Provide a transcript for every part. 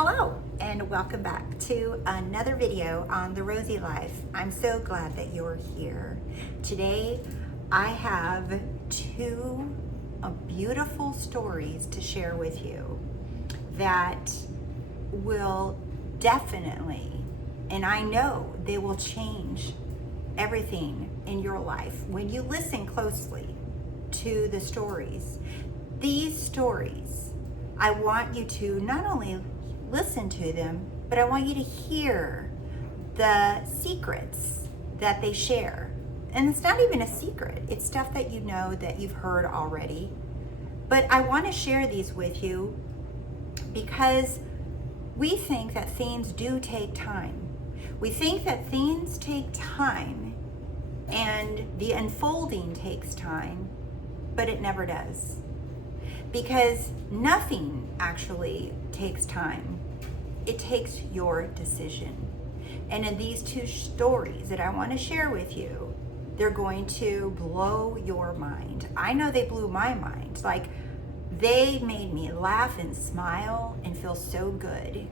Hello and welcome back to another video on the Rosey Life. I'm so glad that you're here. Today I have two beautiful stories to share with you that will definitely, and I know they will change everything in your life when you listen closely to the stories. These stories, I want you to not only listen to them, but I want you to hear the secrets that they share. And it's not even a secret, it's stuff that you know that you've heard already. But I want to share these with you because we think that things do take time. We think that things take time and the unfolding takes time, but it never does. Because nothing actually takes time. It takes your decision. And in these two stories that I want to share with you, they're going to blow your mind. I know they blew my mind. Like, they made me laugh and smile and feel so good.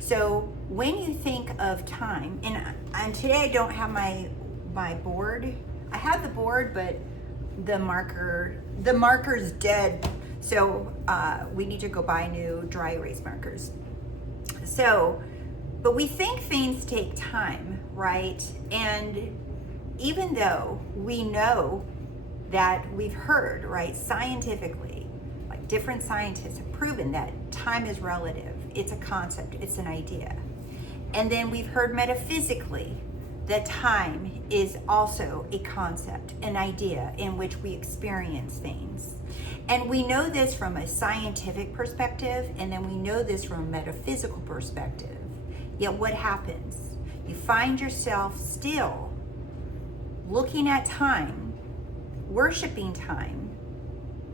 So when you think of time, and today I don't have my board. I have the board, but the marker's dead. So we need to go buy new dry erase markers. So, but we think things take time, right? And even though we know that we've heard, right, scientifically, like different scientists have proven that time is relative. It's a concept, it's an idea. And then we've heard metaphysically that time is also a concept, an idea in which we experience things. And we know this from a scientific perspective, and then we know this from a metaphysical perspective. Yet what happens? You find yourself still looking at time, worshiping time,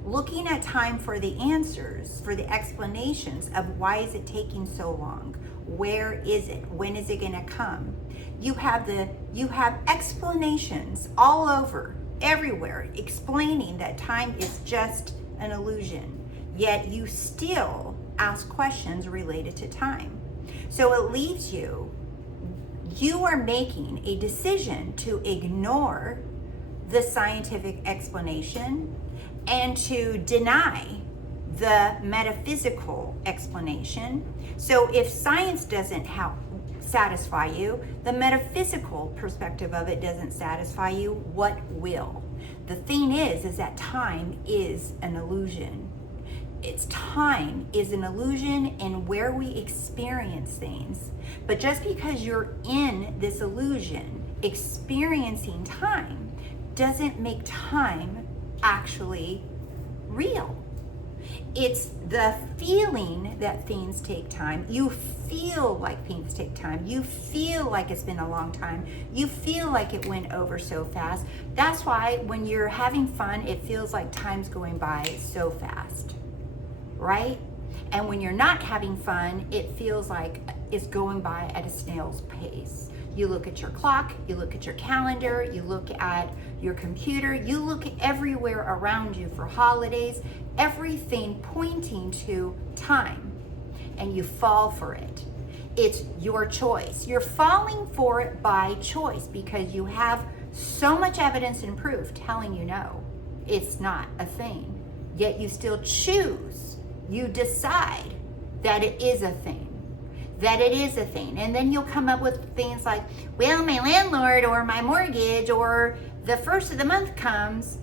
looking at time for the answers, for the explanations of why is it taking so long? Where is it? When is it gonna come? You have explanations all over, everywhere, explaining that time is just an illusion, yet you still ask questions related to time. So it leaves you are making a decision to ignore the scientific explanation and to deny the metaphysical explanation. So if science doesn't satisfy you, the metaphysical perspective of it doesn't satisfy you, what will? The thing is that time is an illusion. Time is an illusion in where we experience things. But just because you're in this illusion, experiencing time, doesn't make time actually real. It's the feeling that things take time. You feel like things take time. You feel like it's been a long time. You feel like it went over so fast. That's why when you're having fun, it feels like time's going by so fast, right? And when you're not having fun, it feels like it's going by at a snail's pace. You look at your clock, you look at your calendar, you look at your computer, you look everywhere around you for holidays, everything pointing to time, and you fall for it. It's your choice. You're falling for it by choice because you have so much evidence and proof telling you no, it's not a thing. Yet you still choose, you decide that it is a thing. That it is a thing. And then you'll come up with things like, well, my landlord or my mortgage or the first of the month comes.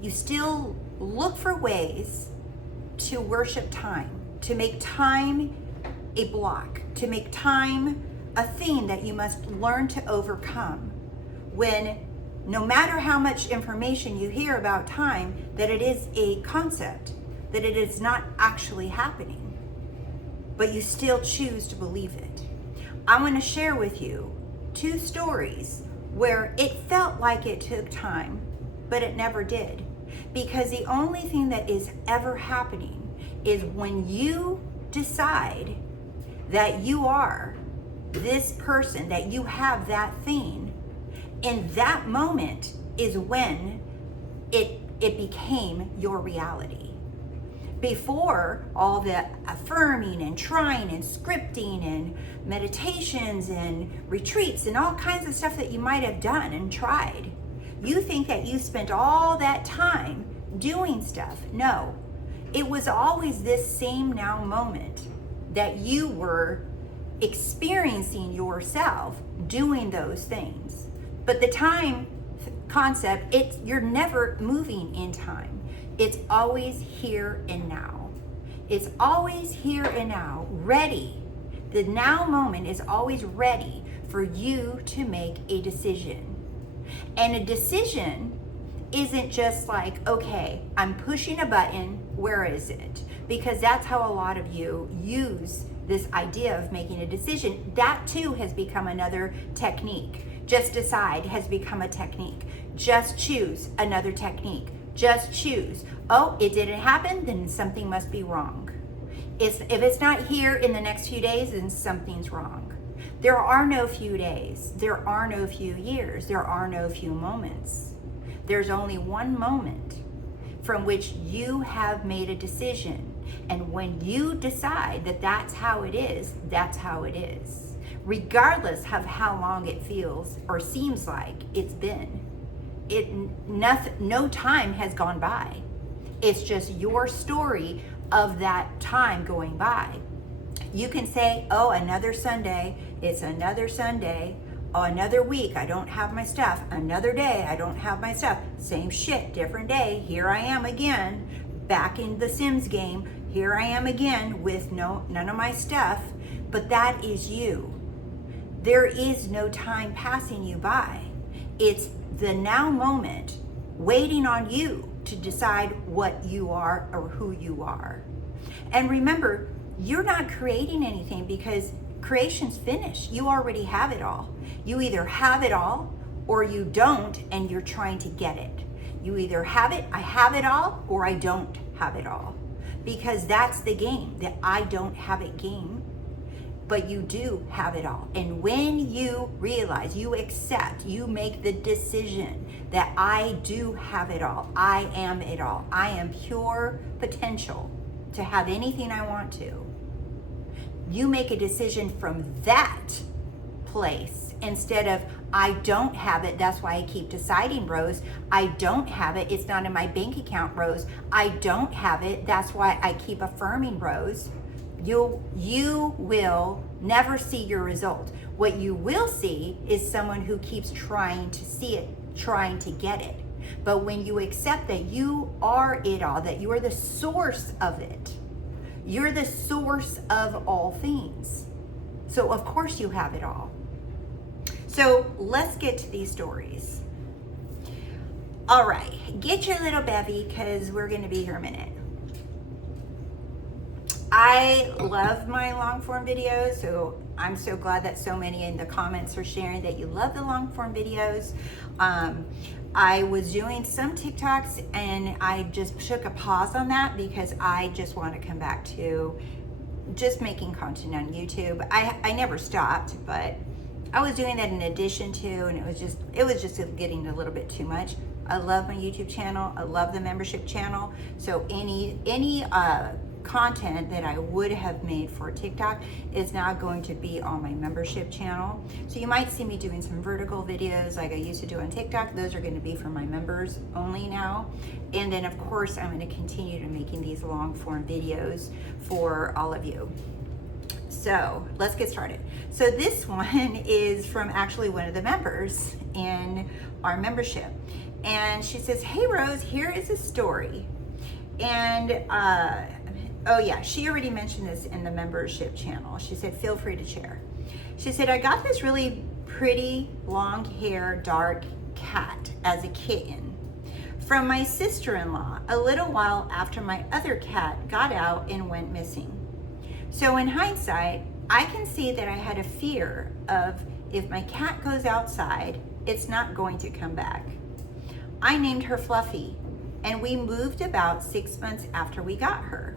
You still look for ways to worship time, to make time a block, to make time a thing that you must learn to overcome. When no matter how much information you hear about time, that it is a concept, that it is not actually happening. But you still choose to believe it. I want to share with you two stories where it felt like it took time, but it never did. Because the only thing that is ever happening is when you decide that you are this person, that you have that thing, in that moment is when it became your reality. before all the affirming and trying and scripting and meditations and retreats and all kinds of stuff that you might have done and tried. You think that you spent all that time doing stuff. No, it was always this same now moment that you were experiencing yourself doing those things. But the time concept, you're never moving in time. It's always here and now. It's always here and now, ready. The now moment is always ready for you to make a decision. And a decision isn't just like, okay, I'm pushing a button, where is it? Because that's how a lot of you use this idea of making a decision. That too has become another technique. Just decide has become a technique. Just choose, another technique. Just choose. Oh, it didn't happen, then something must be wrong. If it's not here in the next few days, then something's wrong. There are no few days. There are no few years. There are no few moments. There's only one moment from which you have made a decision. And when you decide that that's how it is, that's how it is. Regardless of how long it feels or seems like it's been. No time has gone by. It's just your story of that time going by. You can say, oh, another Sunday, it's another Sunday. Oh, another week, I don't have my stuff. Another day, I don't have my stuff. Same shit, different day. Here I am again, back in the Sims game. Here I am again with none of my stuff. But that is you. There is no time passing you by. It's the now moment waiting on you to decide what you are or who you are. And remember, you're not creating anything because creation's finished. You already have it all. You either have it all or you don't, and you're trying to get it. You either have it, I have it all, or I don't have it all. Because that's the game, the I don't have it game. But you do have it all. And when you realize, you accept, you make the decision that I do have it all, I am it all, I am pure potential to have anything I want to. You make a decision from that place instead of I don't have it, that's why I keep deciding, Rose. I don't have it, it's not in my bank account, Rose. I don't have it, that's why I keep affirming, Rose. You will never see your result. What you will see is someone who keeps trying to see it, trying to get it. But when you accept that you are it all, that you are the source of it, you're the source of all things. So of course you have it all. So let's get to these stories. All right, get your little bevy because we're going to be here a minute. I love my long form videos, so I'm so glad that so many in the comments are sharing that you love the long form videos. I was doing some TikToks and I just took a pause on that because I just want to come back to just making content on YouTube. I never stopped, but I was doing that in addition to, and it was just getting a little bit too much. I love my YouTube channel. I love the membership channel. So any content that I would have made for TikTok is now going to be on my membership channel. So you might see me doing some vertical videos like I used to do on TikTok. Those are going to be for my members only now. And then of course I'm going to continue to making these long form videos for all of you. So let's get started. So this one is from actually one of the members in our membership. And she says, hey Rose, here is a story. And oh yeah, she already mentioned this in the membership channel. She said, feel free to share. She said, I got this really pretty long hair, dark cat as a kitten from my sister-in-law a little while after my other cat got out and went missing. So in hindsight, I can see that I had a fear of if my cat goes outside, it's not going to come back. I named her Fluffy, and we moved about 6 months after we got her.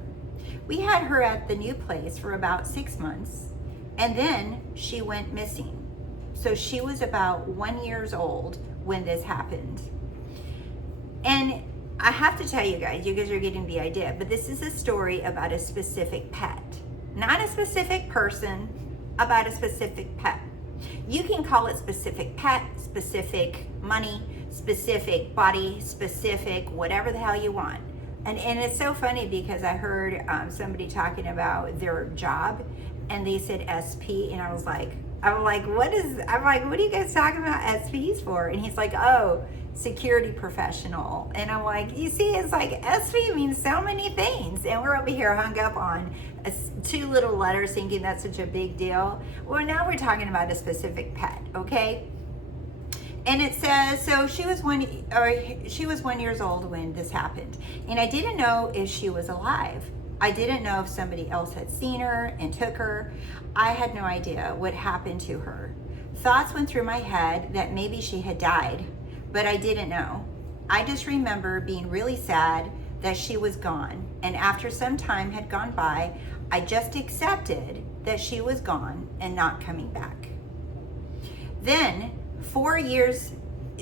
We had her at the new place for about 6 months, and then she went missing. So she was about 1 year old when this happened. And I have to tell you guys are getting the idea, but this is a story about a specific pet. Not a specific person, about a specific pet. You can call it specific pet, specific money, specific body, specific whatever the hell you want. And it's so funny because I heard somebody talking about their job and they said SP, and I'm like, what are you guys talking about SPs for? And he's like, oh, security professional. And I'm like, you see, it's like SP means so many things. And we're over here hung up on two little letters thinking that's such a big deal. Well, now we're talking about a specific pet, okay? And it says, so she was 1 year old when this happened. And I didn't know if she was alive. I didn't know if somebody else had seen her and took her. I had no idea what happened to her. Thoughts went through my head that maybe she had died, but I didn't know. I just remember being really sad that she was gone. And after some time had gone by, I just accepted that she was gone and not coming back. Then 4 years,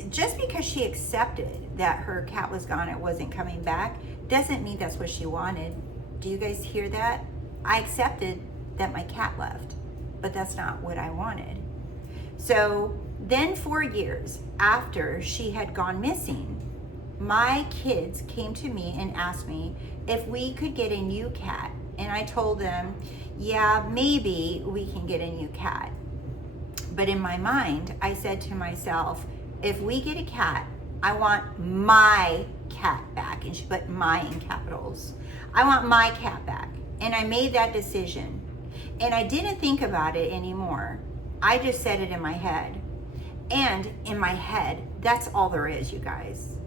just because she accepted that her cat was gone, it wasn't coming back, doesn't mean that's what she wanted. Do you guys hear that? I accepted that my cat left, but that's not what I wanted. So then 4 years after she had gone missing, my kids came to me and asked me if we could get a new cat. And I told them, yeah, maybe we can get a new cat. But in my mind, I said to myself, if we get a cat, I want my cat back. And she put my in capitals. I want my cat back. And I made that decision. And I didn't think about it anymore. I just said it in my head. And in my head, that's all there is, you guys.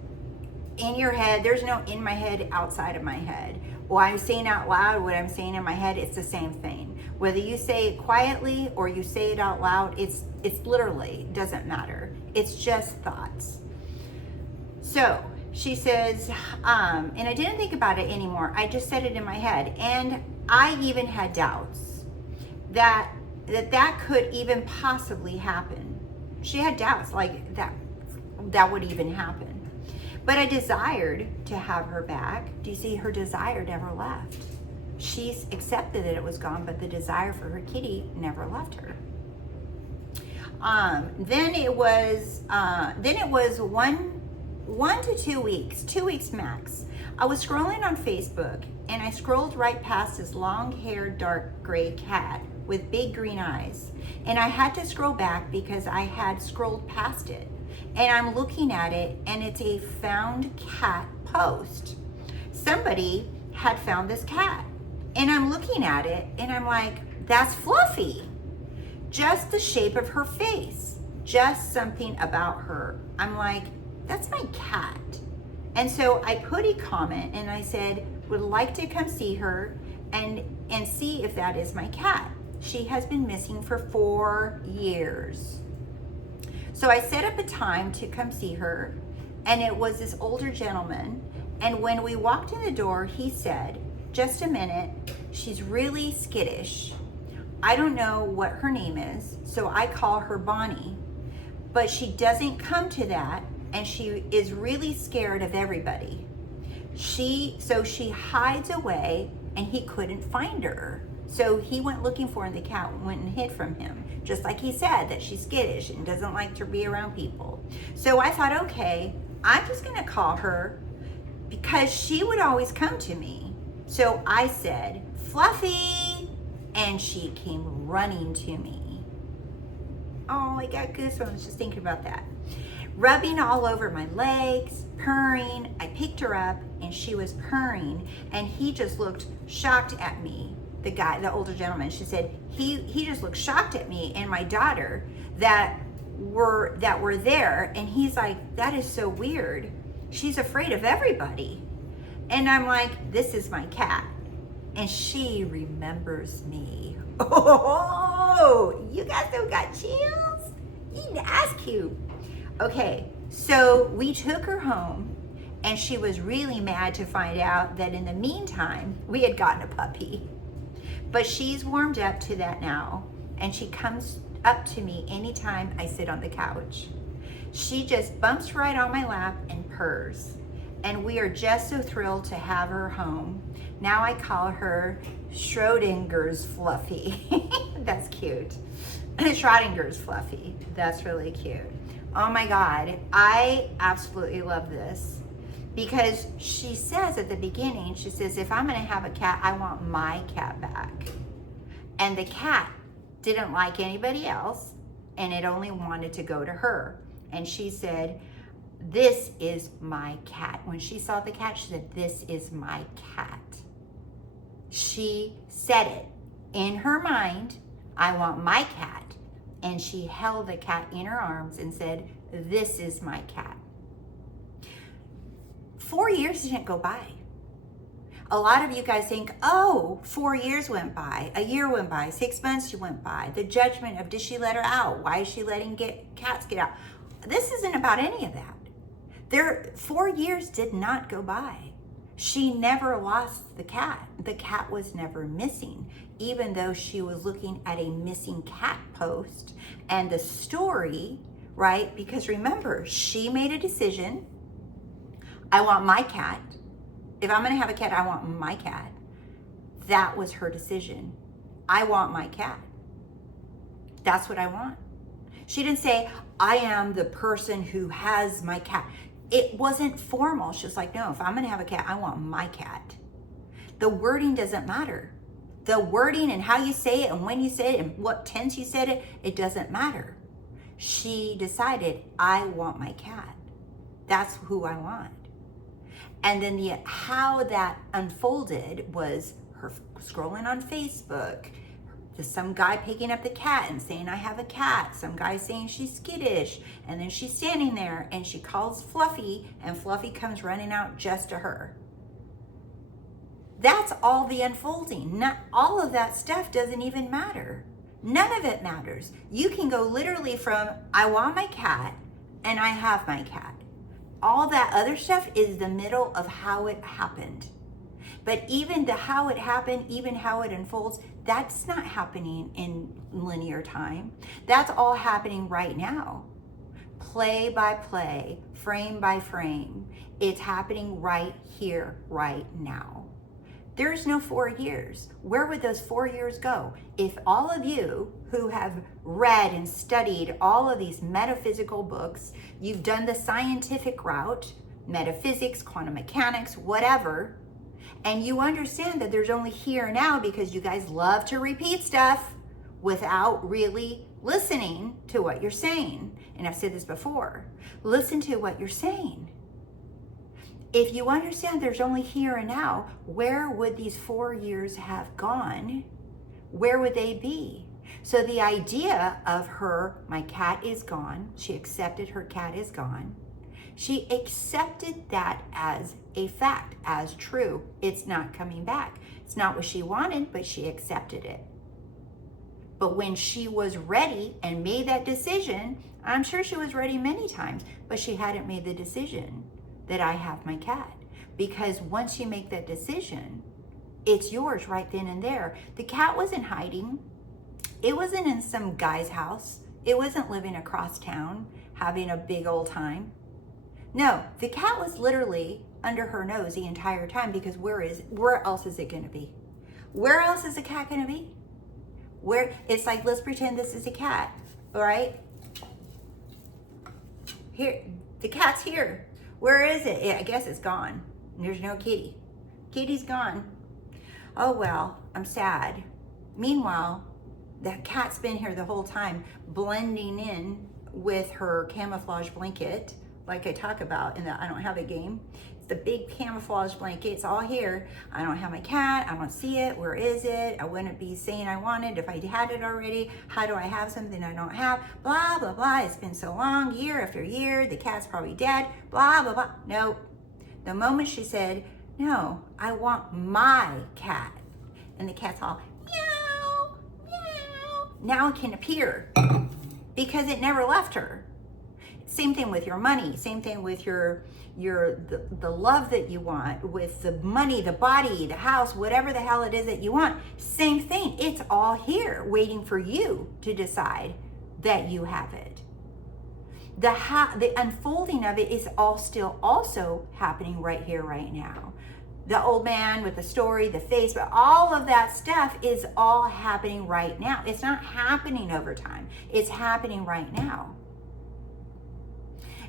In your head, there's no in my head, outside of my head. What I'm saying out loud, what I'm saying in my head, it's the same thing. Whether you say it quietly or you say it out loud, it's literally, doesn't matter. It's just thoughts. So she says, and I didn't think about it anymore. I just said it in my head. And I even had doubts that could even possibly happen. She had doubts like that would even happen. But I desired to have her back. Do you see, her desire never left. She's accepted that it was gone, but the desire for her kitty never left her. Then it was 1 to 2 weeks, 2 weeks max. I was scrolling on Facebook and I scrolled right past this long-haired, dark gray cat with big green eyes. And I had to scroll back because I had scrolled past it. And I'm looking at it and it's a found cat post. Somebody had found this cat. And I'm looking at it and I'm like, that's Fluffy. Just the shape of her face, just something about her. I'm like, that's my cat. And so I put a comment and I said, would like to come see her and see if that is my cat. She has been missing for 4 years. So I set up a time to come see her, and it was this older gentleman. And when we walked in the door, he said, just a minute, she's really skittish. I don't know what her name is, so I call her Bonnie. But she doesn't come to that, and she is really scared of everybody. So she hides away, and he couldn't find her. So he went looking for her, and the cat went and hid from him. Just like he said, that she's skittish and doesn't like to be around people. So I thought, okay, I'm just gonna call her because she would always come to me. So I said, Fluffy, and she came running to me. Oh, I got goosebumps just thinking about that. Rubbing all over my legs, purring. I picked her up and she was purring, and he just looked shocked at me. The guy, the older gentleman, she said, he just looked shocked at me and my daughter that were there, and he's like, that is so weird. She's afraid of everybody. And I'm like, this is my cat. And she remembers me. Oh, you guys have got chills? That's cute. Okay, so we took her home, and she was really mad to find out that in the meantime, we had gotten a puppy. But she's warmed up to that now, and she comes up to me anytime I sit on the couch. She just bumps right on my lap and purrs. and we are just so thrilled to have her home. Now I call her Schrodinger's Fluffy. That's cute. Schrodinger's Fluffy. That's really cute. Oh my God, I absolutely love this because she says at the beginning, she says, if I'm gonna have a cat, I want my cat back. And the cat didn't like anybody else and it only wanted to go to her. And she said, this is my cat. When she saw the cat, she said, this is my cat. She said it in her mind, I want my cat. And she held the cat in her arms and said, this is my cat. 4 years didn't go by. A lot of you guys think, oh, 4 years went by, a year went by, 6 months went by. The judgment of, did she let her out? Why is she letting cats get out? This isn't about any of that. 4 years did not go by. She never lost the cat. The cat was never missing, even though she was looking at a missing cat post and the story, right? Because remember, she made a decision. I want my cat. If I'm gonna have a cat, I want my cat. That was her decision. I want my cat. That's what I want. She didn't say, I am the person who has my cat. It wasn't formal. She was like, no, if I'm gonna have a cat, I want my cat. The wording doesn't matter. The wording and how you say it and when you say it and what tense you said it, it doesn't matter. She decided, I want my cat. That's who I want. And then how that unfolded was her scrolling on Facebook, some guy picking up the cat and saying, I have a cat. Some guy saying she's skittish. And then she's standing there and she calls Fluffy and Fluffy comes running out just to her. That's all the unfolding. Not all of that stuff doesn't even matter. None of it matters. You can go literally from, I want my cat and I have my cat. All that other stuff is the middle of how it happened. But even the how it happened, even how it unfolds, that's not happening in linear time. That's all happening right now. Play by play, frame by frame. It's happening right here, right now. There's no 4 years. Where would those 4 years go? If all of you who have read and studied all of these metaphysical books, you've done the scientific route, metaphysics, quantum mechanics, whatever, and you understand that there's only here and now because you guys love to repeat stuff without really listening to what you're saying. And I've said this before, listen to what you're saying. If you understand there's only here and now, where would these 4 years have gone? Where would they be? So the idea of her, my cat is gone, she accepted her cat is gone. She accepted that as a fact, as true. It's not coming back. It's not what she wanted, but she accepted it. But when she was ready and made that decision, I'm sure she was ready many times, but she hadn't made the decision that I have my cat. Because once you make that decision, it's yours right then and there. The cat wasn't hiding. It wasn't in some guy's house. It wasn't living across town, having a big old time. No, the cat was literally under her nose the entire time because where else is it gonna be? Where else is a cat gonna be? It's like, let's pretend this is a cat, all right? Here, the cat's here. Where is it? I guess it's gone. There's no kitty. Kitty's gone. Oh well, I'm sad. Meanwhile, that cat's been here the whole time, blending in with her camouflage blanket, like I talk about in the I Don't Have a Game. It's the big camouflage blanket. It's all here. I don't have my cat. I don't see it. Where is it? I wouldn't be saying I want it if I had it already. How do I have something I don't have? Blah, blah, blah. It's been so long, year after year. The cat's probably dead. Blah, blah, blah. No. The moment she said, no, I want my cat. And the cat's all, meow, meow. Now it can appear because it never left her. Same thing with your money. Same thing with the love that you want, with the money, the body, the house, whatever the hell it is that you want. Same thing. It's all here waiting for you to decide that you have it. the unfolding of it is all still also happening right here, right now. The old man with the story, the Facebook, all of that stuff is all happening right now. It's not happening over time. It's happening right now.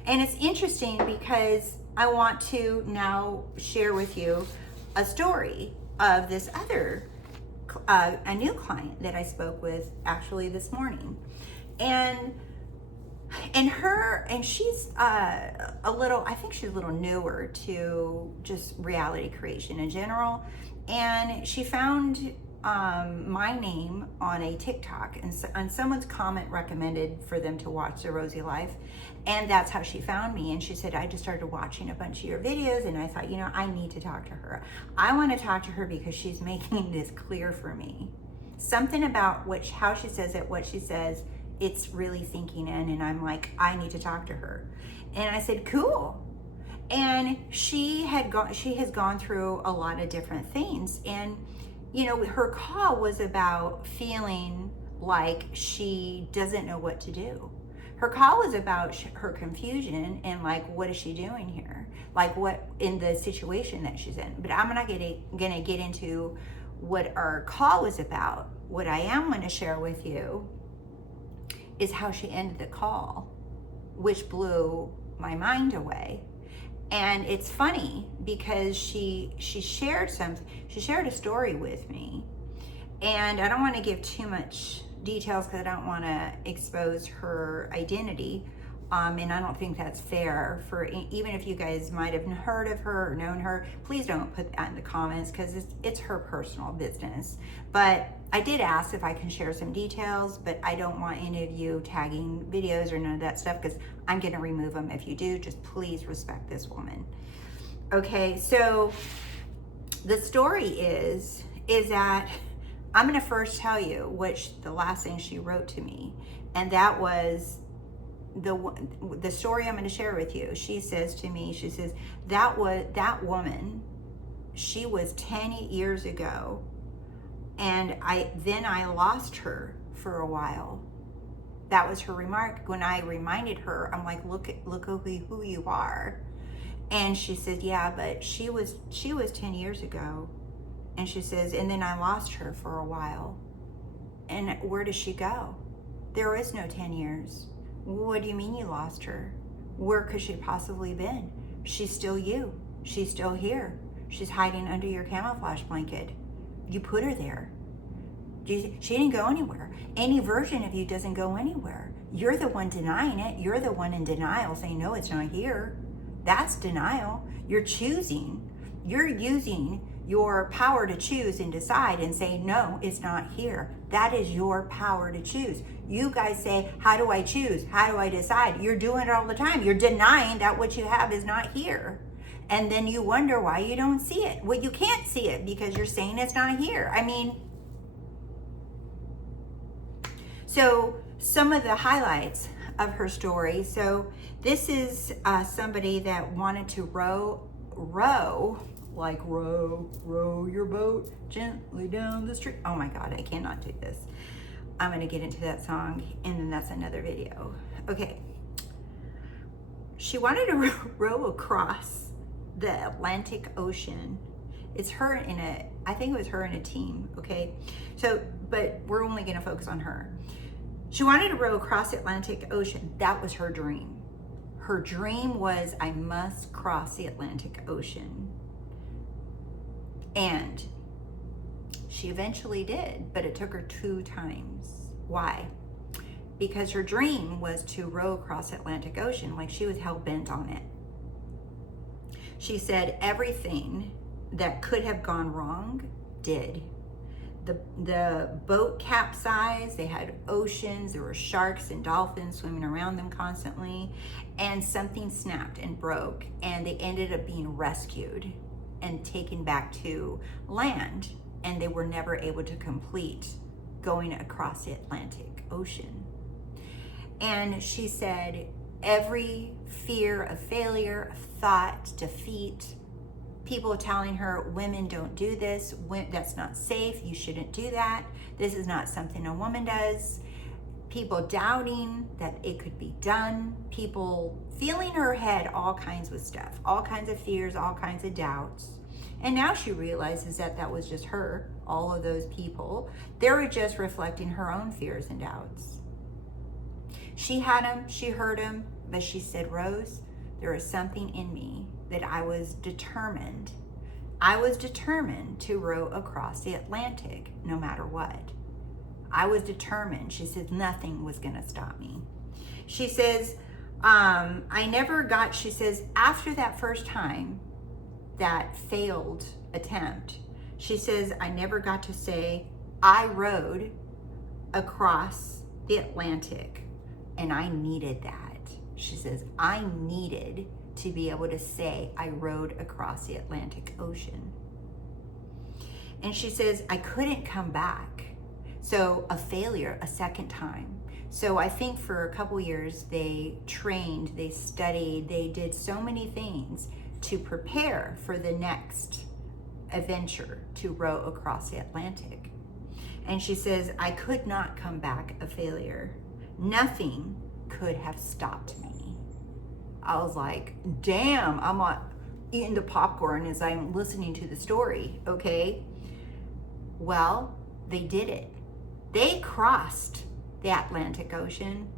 And it's interesting because I want to now share with you a story of this other, a new client that I spoke with actually this morning. And she's a little, I think she's a little newer to just reality creation in general. And she found my name on a TikTok, and someone's comment recommended for them to watch The Rosey Life. And that's how she found me. And she said, I just started watching a bunch of your videos, and I thought, I need to talk to her. I want to talk to her because she's making this clear for me. Something about how she says it, what she says, it's really sinking in, and I'm like, I need to talk to her. And I said, cool. And she has gone through a lot of different things. And, her call was about feeling like she doesn't know what to do. Her call was about her confusion and like, what is she doing here? Like, what in the situation that she's in. But I'm not gonna get into what our call was about. What I am going to share with you is how she ended the call, which blew my mind away. And it's funny because she shared a story with me, and I don't want to give too much details because I don't want to expose her identity, and I don't think that's fair for, even if you guys might have heard of her or known her, please don't put that in the comments because it's her personal business. But I did ask if I can share some details, but I don't want any of you tagging videos or none of that stuff because I'm going to remove them if you do. Just please respect this woman. Okay, so the story is that I'm going to first tell you the last thing she wrote to me, and that was the story I'm going to share with you. She says to me, she says, that woman, she was 10 years ago, and I lost her for a while. That was her remark. When I reminded her, I'm like, look who you are. And she said, yeah, but she was 10 years ago. And she says, and then I lost her for a while. And where does she go? There is no 10 years. What do you mean you lost her? Where could she possibly been? She's still you. She's still here. She's hiding under your camouflage blanket. You put her there. She didn't go anywhere. Any version of you doesn't go anywhere. You're the one denying it. You're the one in denial saying, no, it's not here. That's denial. You're choosing. You're using your power to choose and decide and say, no, it's not here. That is your power to choose. You guys say, how do I choose? How do I decide? You're doing it all the time. You're denying that what you have is not here. And then you wonder why you don't see it. Well, you can't see it because you're saying it's not here. I mean, so some of the highlights of her story. So this is somebody that wanted to row your boat gently down the street. Oh my God, I cannot do this. I'm gonna get into that song, and then that's another video. Okay. She wanted to row across the Atlantic Ocean. It's her I think it was her and a team, okay? So, but we're only gonna focus on her. She wanted to row across the Atlantic Ocean. That was her dream. Her dream was, I must cross the Atlantic Ocean. And she eventually did, but it took her 2 times. Why? Because her dream was to row across the Atlantic Ocean, like she was hell-bent on it. She said everything that could have gone wrong did. The boat capsized, they had oceans, there were sharks and dolphins swimming around them constantly, and something snapped and broke, and they ended up being rescued and taken back to land, and they were never able to complete going across the Atlantic Ocean. And she said every fear of failure, of thought, defeat, people telling her, women don't do this, that's not safe, you shouldn't do that, this is not something a woman does, people doubting that it could be done, people filling her head all kinds of stuff, all kinds of fears, all kinds of doubts. And now she realizes that that was just her, all of those people. They were just reflecting her own fears and doubts. She had them, she heard them, but she said, Rose, there is something in me that I was determined to row across the Atlantic no matter what. I was determined. She said nothing was going to stop me. She says, she says, after that first time, that failed attempt, she says, I never got to say, I rowed across the Atlantic, and I needed that. She says, I needed to be able to say I rowed across the Atlantic Ocean. And she says, I couldn't come back. So a failure a second time. So I think for a couple years, they trained, they studied, they did so many things to prepare for the next adventure to row across the Atlantic. And she says, I could not come back a failure. Nothing could have stopped me. I was like, damn, I'm eating the popcorn as I'm listening to the story, okay? Well, they did it. They crossed the Atlantic Ocean.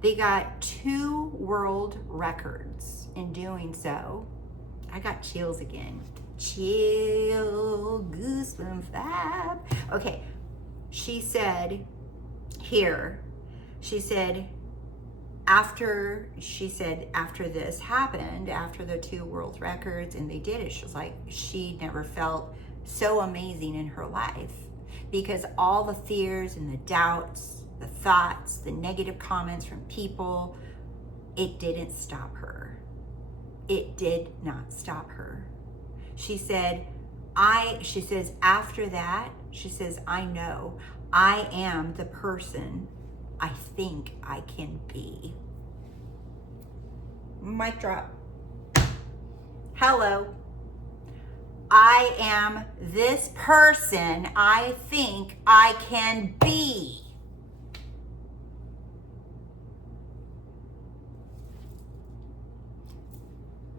They got 2 world records in doing so. I got chills again. Chill, goosebumps, vibe. Okay, she said after this happened, after the 2 world records and they did it, she was like, she never felt so amazing in her life, because all the fears and the doubts, the thoughts, the negative comments from people, it didn't stop her. It did not stop her. She said, after that, she says, I know I am the person I think I can be. Mic drop. Hello. I am this person I think I can be.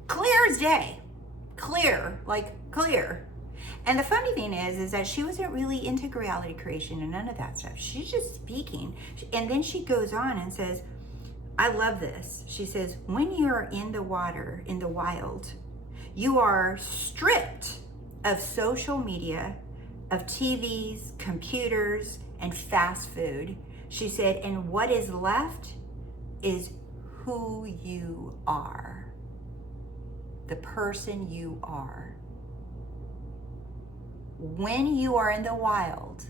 Clear as day. Clear, like clear. And the funny thing is that she wasn't really into reality creation and none of that stuff. She's just speaking. And then she goes on and says, I love this. She says, when you're in the water, in the wild, you are stripped of social media, of TVs, computers, and fast food. She said, and what is left is who you are, the person you are. When you are in the wild,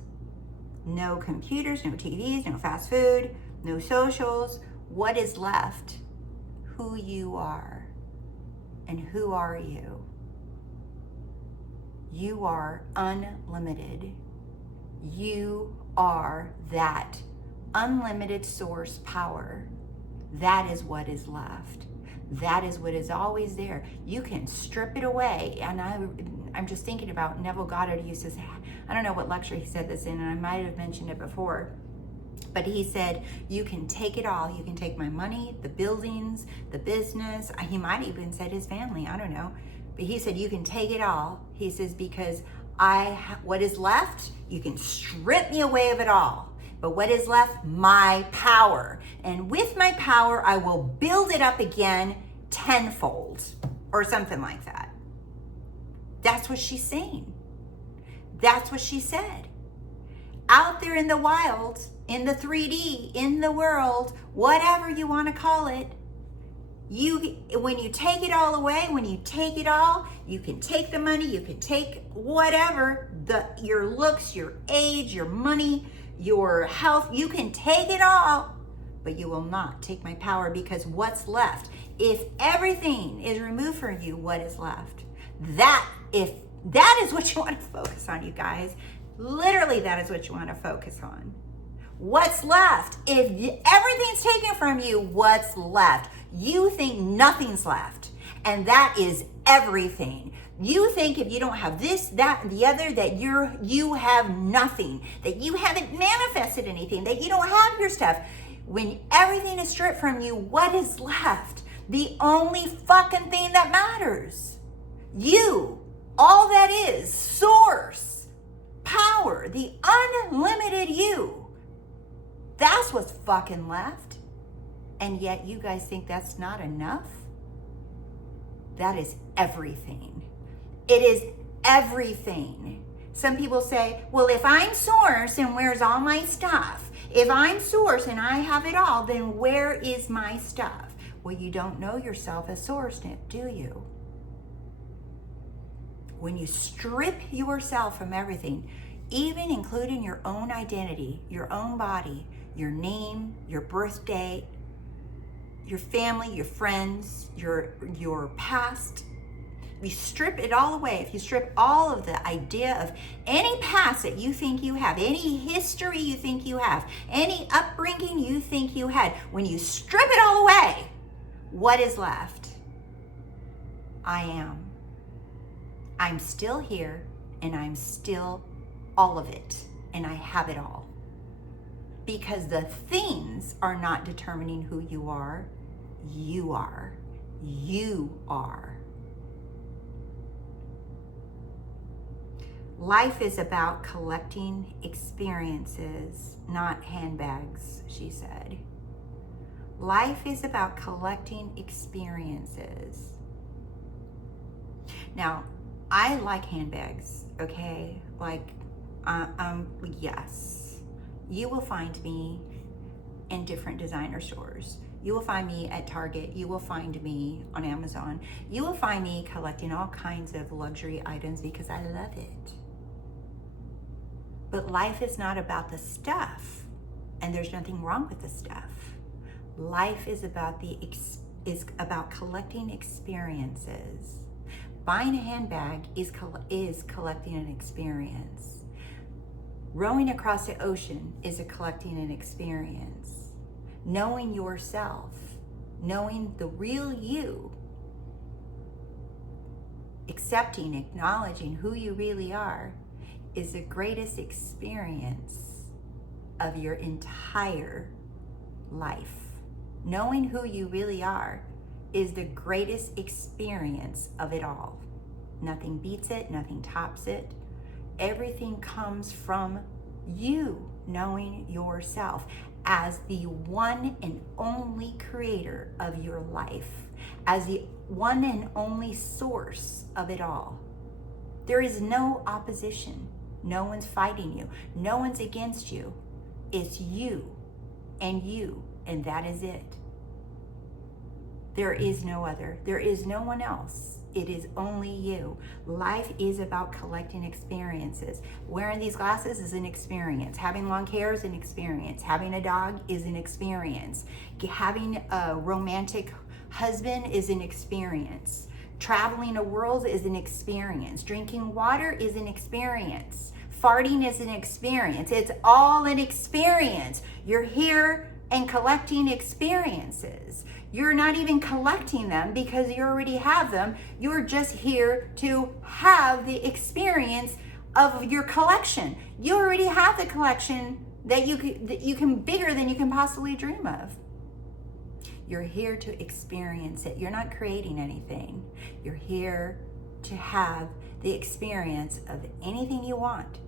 no computers, no TVs, no fast food, no socials, what is left? Who you are. And who are you? You are unlimited. You are that unlimited source power. That is what is left. That is what is always there. You can strip it away. And I'm just thinking about Neville Goddard used to say, I don't know what lecture he said this in, and I might have mentioned it before, but he said, you can take it all. You can take my money, the buildings, the business. He might have even said his family, I don't know. But he said, you can take it all. He says, because what is left, you can strip me away of it all. But what is left? My power. And with my power, I will build it up again tenfold or something like that. That's what she's saying. That's what she said. Out there in the wild, in the 3D, in the world, whatever you want to call it, when you take it all away, when you take it all, you can take the money, you can take whatever, your looks, your age, your money, your health, you can take it all, but you will not take my power, because what's left? If everything is removed from you, what is left? If that is what you want to focus on, you guys, literally that is what you want to focus on. What's left? If everything's taken from you, what's left? You think nothing's left, and that is everything. You think if you don't have this, that, and the other, that you have nothing, that you haven't manifested anything, that you don't have your stuff. When everything is stripped from you, what is left? The only fucking thing that matters. You. All that is. Source. Power. The unlimited you. That's what's fucking left. And yet you guys think that's not enough? That is everything. It is everything. Some people say, well, if I'm source, then where's all my stuff? If I'm source and I have it all, then where is my stuff? Well, you don't know yourself as source, do you? When you strip yourself from everything, even including your own identity, your own body, your name, your birth date, your family, your friends, your past, if you strip it all away, if you strip all of the idea of any past that you think you have, any history you think you have, any upbringing you think you had, when you strip it all away, what is left? I am. I'm still here, and I'm still all of it, and I have it all. Because the things are not determining who you are. You are. You are. Life is about collecting experiences, not handbags, she said. Life is about collecting experiences. Now, I like handbags, okay? Like, yes. You will find me in different designer stores. You will find me at Target. You will find me on Amazon. You will find me collecting all kinds of luxury items because I love it. But life is not about the stuff, and there's nothing wrong with the stuff. Life is about about collecting experiences. Buying a handbag is collecting an experience. Rowing across the ocean is collecting an experience. Knowing yourself, knowing the real you, accepting, acknowledging who you really are is the greatest experience of your entire life. Knowing who you really are is the greatest experience of it all. Nothing beats it, nothing tops it. Everything comes from you knowing yourself as the one and only creator of your life, as the one and only source of it all. There is no opposition. No one's fighting you. No one's against you. It's you, and that is it. There is no other. There is no one else. It is only you. Life is about collecting experiences. Wearing these glasses is an experience. Having long hair is an experience. Having a dog is an experience. Having a romantic husband is an experience. Traveling the world is an experience. Drinking water is an experience. Farting is an experience. It's all an experience. You're here and collecting experiences. You're not even collecting them because you already have them. You're just here to have the experience of your collection. You already have the collection that you can bigger than you can possibly dream of. You're here to experience it. You're not creating anything. You're here to have the experience of anything you want.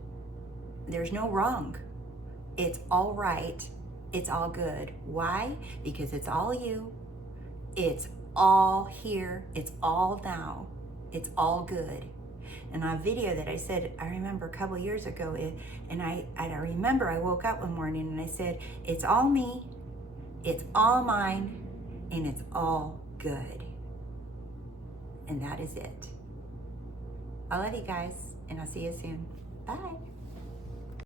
There's no wrong. It's all right. It's all good. Why? Because it's all you. It's all here. It's all now. It's all good. And on a video that I said, I remember a couple years ago, and I remember I woke up one morning and I said, it's all me, it's all mine, and it's all good. And that is it. I love you guys, and I'll see you soon. Bye.